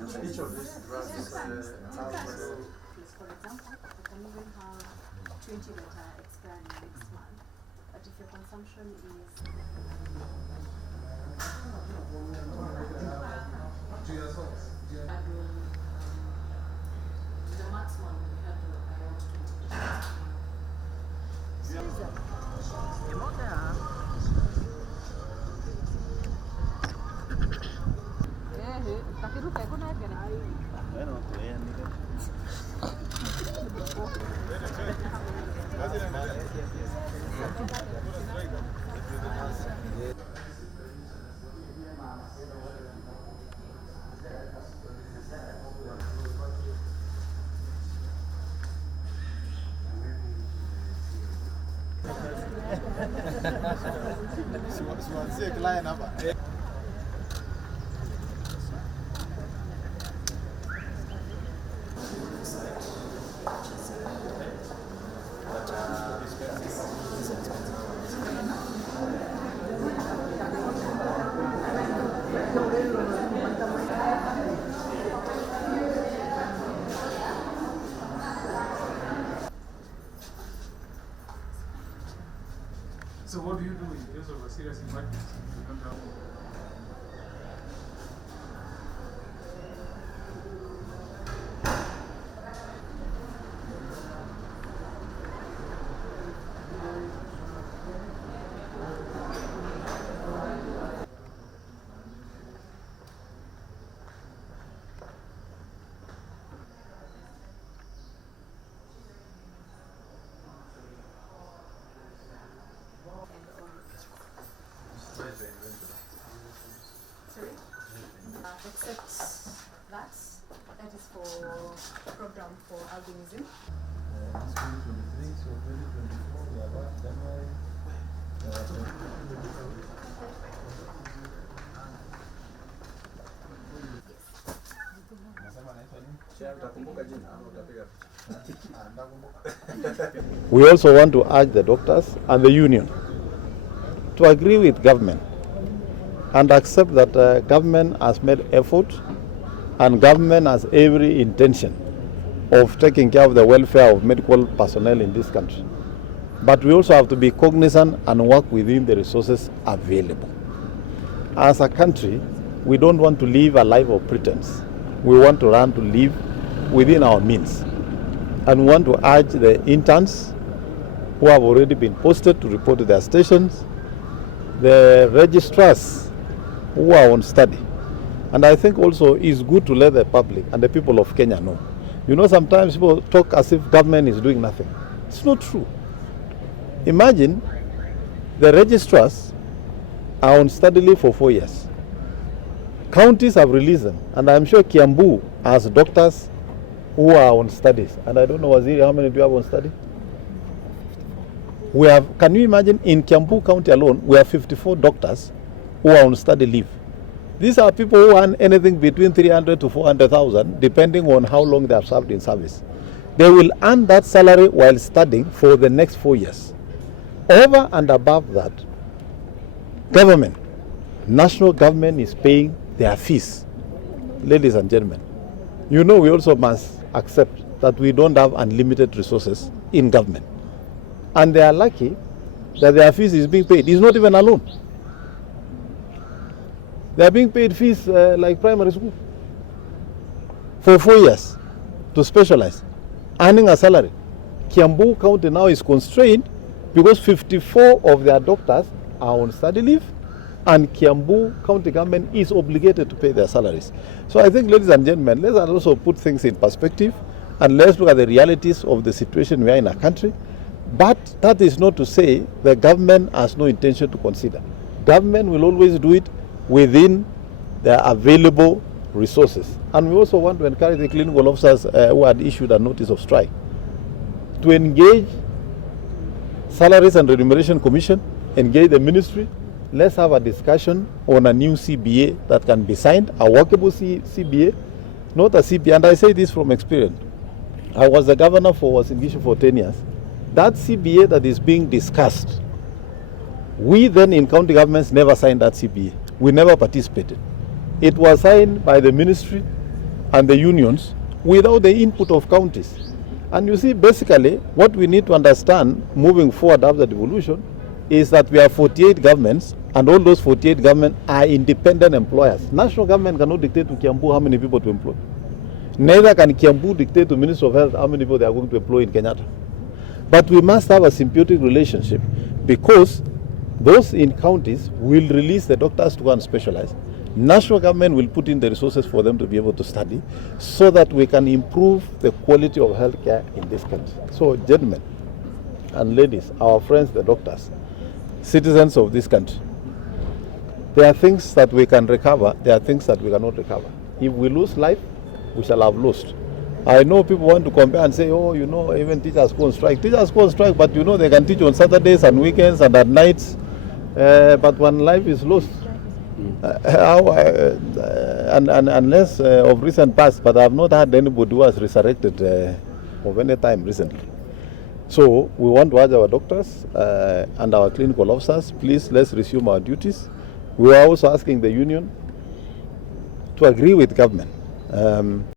Each of these drugs have For example, I can even have 20 that are expiring next month. But if your consumption is the maximum we have around 20. Simanzie client hapa. So what do you do in case of a serious emergency? You don't have Except that is for program for albinism. It's 2023, so 2024, we are back January. We also want to urge the doctors and the union to agree with government and accept that government has made effort and government has every intention of taking care of the welfare of medical personnel in this country. But we also have to be cognizant and work within the resources available. As a country, we don't want to live a life of pretense. We want to learn to live within our means. And we want to urge the interns who have already been posted to report to their stations, the registrars who are on study. And I think also it's good to let the public and the people of Kenya know. You know, sometimes people talk as if government is doing nothing. It's not true. Imagine the registrars are on study leave for 4 years. Counties have released them, and I'm sure Kiambu has doctors who are on studies. And I don't know, Waziri, how many do you have on study? We have, can you imagine, in Kiambu County alone, we have 54 doctors who are on study leave. These are people who earn anything between 300 to 400,000, depending on how long they have served in service. They will earn that salary while studying for the next 4 years. Over and above that, government, national government is paying their fees. Ladies and gentlemen, you know we also must accept that we don't have unlimited resources in government. And they are lucky that their fees is being paid. It's not even a loan. They are being paid fees like primary school for 4 years to specialize, earning a salary. Kiambu County now is constrained because 54 of their doctors are on study leave, and Kiambu County government is obligated to pay their salaries. So I think, ladies and gentlemen, let's also put things in perspective and let's look at the realities of the situation we are in our country. But that is not to say the government has no intention to consider. Government will always do it within the available resources. And we also want to encourage the clinical officers who had issued a notice of strike to engage Salaries and Remuneration Commission, engage the ministry. Let's have a discussion on a new CBA that can be signed, a workable CBA, not a CBA. And I say this from experience. I was the governor for Uasin Gishu for 10 years. That CBA that is being discussed, we then in county governments never signed that CBA. We never participated. It was signed by the ministry and the unions without the input of counties. And you see, basically, what we need to understand moving forward after devolution is that we have 48 governments, and all those 48 governments are independent employers. National government cannot dictate to Kiambu how many people to employ. Neither can Kiambu dictate to Minister of Health how many people they are going to employ in Kenyatta. But we must have a symbiotic relationship, because those in counties will release the doctors to go and specialize. National government will put in the resources for them to be able to study, so that we can improve the quality of healthcare in this country. So, gentlemen and ladies, our friends, the doctors, citizens of this country, there are things that we can recover, there are things that we cannot recover. If we lose life, we shall have lost. I know people want to compare and say, oh, you know, even teachers go on strike. Teachers go on strike, but you know, they can teach on Saturdays and weekends and at nights. But when life is lost, unless of recent past, but I have not had anybody who has resurrected of any time recently. So we want to urge our doctors and our clinical officers, please, let's resume our duties. We are also asking the union to agree with government.